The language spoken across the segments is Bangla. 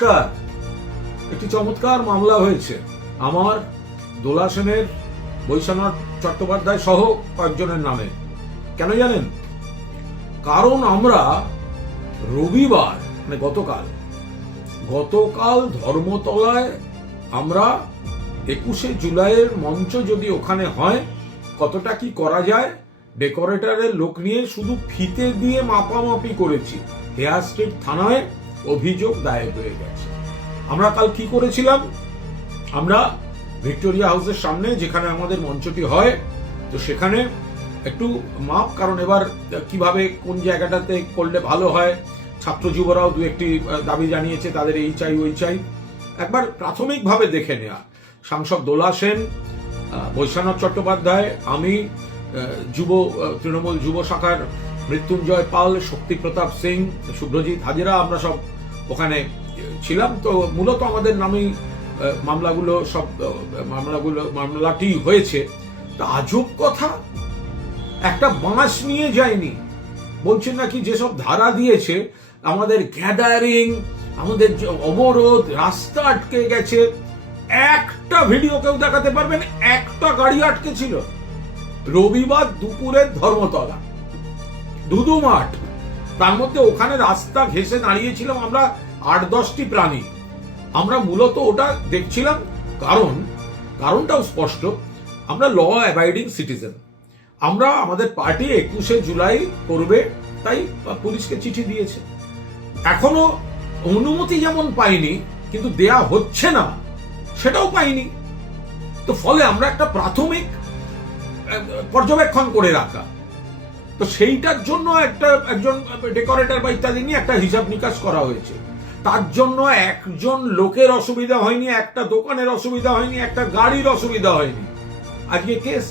নমস্কার। একটি চমৎকার মামলা হয়েছে আমার, দোলা সেনের, বৈশ্বনাথ চট্টোপাধ্যায় সহ কয়েকজনের নামে। কেন জানেন? কারণ আমরা রবিবার মানে গতকাল ধর্মতলায় আমরা 21শে জুলাইয়ের মঞ্চ যদি ওখানে হয় কতটা কি করা যায় ডেকোরেটরের লোক নিয়ে শুধু ফিতে দিয়ে মাপামাপি করেছি। হেয়ার স্ট্রিট থানায় অভিযোগ দায়ের হয়ে গেছে। আমরা কাল কি করেছিলাম? আমরা ভিক্টোরিয়া হাউসের সামনে যেখানে আমাদের মঞ্চটি হয়, তো সেখানে একটু মাপ, কারণ এবার কিভাবে কোন জায়গাটাতে করলে ভালো হয়, ছাত্র যুবরাও দু একটি দাবি জানিয়েছে, তাদের এই চাই ওই চাই, একবার প্রাথমিকভাবে দেখে নেওয়া। সাংসদ দোলা সেন, বৈশ্বনাথ চট্টোপাধ্যায়, আমি, তৃণমূল যুব শাখার মৃত্যুঞ্জয় পাল, শক্তি প্রতাপ সিং, শুভ্রজিৎ হাজরা, আমরা সব ওখানে ছিলাম। তো মূলত আমাদের নামেই মামলাটি হয়েছে। তা আজব কথা, একটা বাঁশ নিয়ে যায়নি। বলছেন নাকি যেসব ধারা দিয়েছে, আমাদের গ্যাদারিং, আমাদের অবরোধ, রাস্তা আটকে গেছে, একটা ভিডিও কেউ দেখাতে পারবেন একটা গাড়ি আটকে ছিল? রবিবার দুপুরের ধর্মতলা ধুধু মাঠ, তার মধ্যে ওখানে রাস্তা ঘেঁষে দাঁড়িয়েছিলাম আমরা 8-10টি প্রাণী। আমরা মূলত ওটা দেখছিলাম, কারণটাও স্পষ্ট, আমরা ল অ্যাবাইডিং সিটিজেন। আমরা আমাদের পার্টি 21শে জুলাই করবে, তাই পুলিশকে চিঠি দিয়েছে। এখনো অনুমতি যেমন পাইনি, কিন্তু দেয়া হচ্ছে না সেটাও পাইনি। তো ফলে আমরা একটা প্রাথমিক পর্যবেক্ষণ করে রাখা, তো সেইটার জন্য একজন ডেকোরেটর বা ইত্যাদি নিয়ে একটা হিসাব নিকাশ করা হয়েছে। তার জন্য একজন লোকের অসুবিধা হয়নি, একটা দোকানের অসুবিধা হয়নি, একটা গাড়ির অসুবিধা হয়নি। আজকে কেস,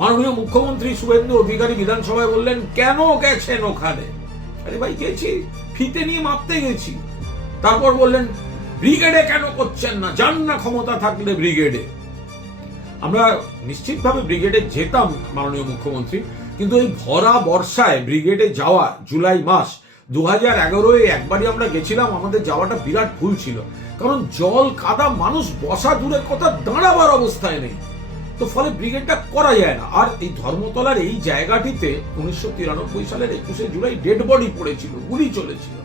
মাননীয় মুখ্যমন্ত্রী শুভেন্দু অধিকারী বিধানসভায় বললেন, কেন গেছেন ওখানে? আরে ভাই, গেছি, ফিতে নিয়ে মাপতে গেছি। তারপর বললেন, ব্রিগেডে কেন করছেন না? যান না ক্ষমতা থাকলে ব্রিগেডে। আমরা নিশ্চিতভাবে ব্রিগেডে যেতাম মাননীয় মুখ্যমন্ত্রী, কিন্তু এই ভরা বর্ষায় ব্রিগেডে যাওয়া, জুলাই মাস 2011-এ একবারই আমরা গেছিলাম, আমাদের যাওয়াটা বিরাট ভুল ছিল। কারণ জল কাদা, মানুষ বসা দূরের কথা, দাঁড়াবার অবস্থায় নেই। তো ফলে ব্রিগেডটা করা যায় না। আর এই ধর্মতলার এই জায়গাটিতে 1993 সালের 21শে জুলাই ডেড বডি পড়েছিল, গুলি চলেছিল,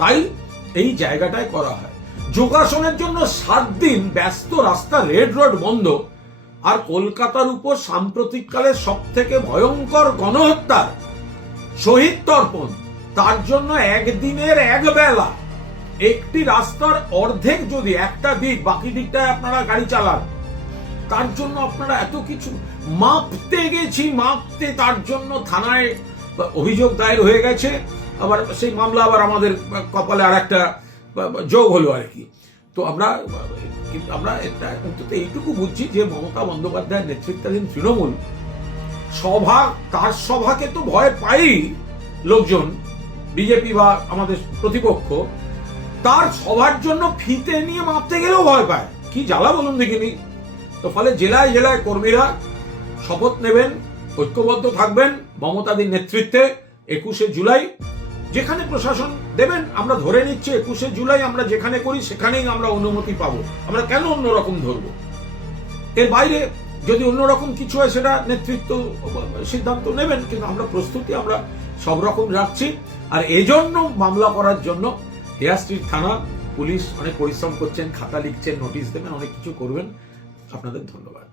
তাই এই জায়গাটায় করা হয়। যোগাসনের জন্য 7 দিন ব্যস্ত রাস্তা, রেড রোড বন্ধ, আর কলকাতার উপর সাম্প্রতিককালে সব থেকে ভয়ঙ্কর গণহত্যার শহীদ তর্পণ, তার জন্য একদিনের একবেলা একটি রাস্তার অর্ধেক যদি একটা দিক, বাকি দিকটায় আপনারা গাড়ি চালান, তার জন্য আপনারা এত কিছু মাপতে গেছি, তার জন্য থানায় অভিযোগ দায়ের হয়ে গেছে। আবার সেই মামলা আবার আমাদের কপালে আর একটা যোগ হলো আর কি। তো আমরা অন্তত এইটুকু বুঝছি যে মমতা বন্দ্যোপাধ্যায়ের নেতৃত্বাধীন তৃণমূল তার সভাকে তো ভয় পাই লোকজন, বিজেপি বা আমাদের প্রতিপক্ষ, তার সভার জন্য ফিতে নিয়ে মাপতে গেলেও ভয় পায়। কি জ্বালা বলুন দেখিনি। তো ফলে জেলায় জেলায় কর্মীরা শপথ নেবেন, ঐক্যবদ্ধ থাকবেন মমতাদির নেতৃত্বে। 21শে জুলাই যেখানে প্রশাসন দেবেন, আমরা ধরে নিচ্ছি 21শে জুলাই আমরা যেখানে করি সেখানেই আমরা অনুমতি পাবো। আমরা কেন অন্যরকম ধরবো? এর বাইরে যদি অন্যরকম কিছু হয় সেটা নেতৃত্ব সিদ্ধান্ত নেবেন, কিন্তু আমরা প্রস্তুতি আমরা সব রকম রাখছি। আর এজন্য মামলা করার জন্য হেয়ার স্ট্রিট থানা পুলিশ অনেক পরিশ্রম করছেন, খাতা লিখছেন, নোটিশ দেবেন, অনেক কিছু করবেন। আপনাদের ধন্যবাদ।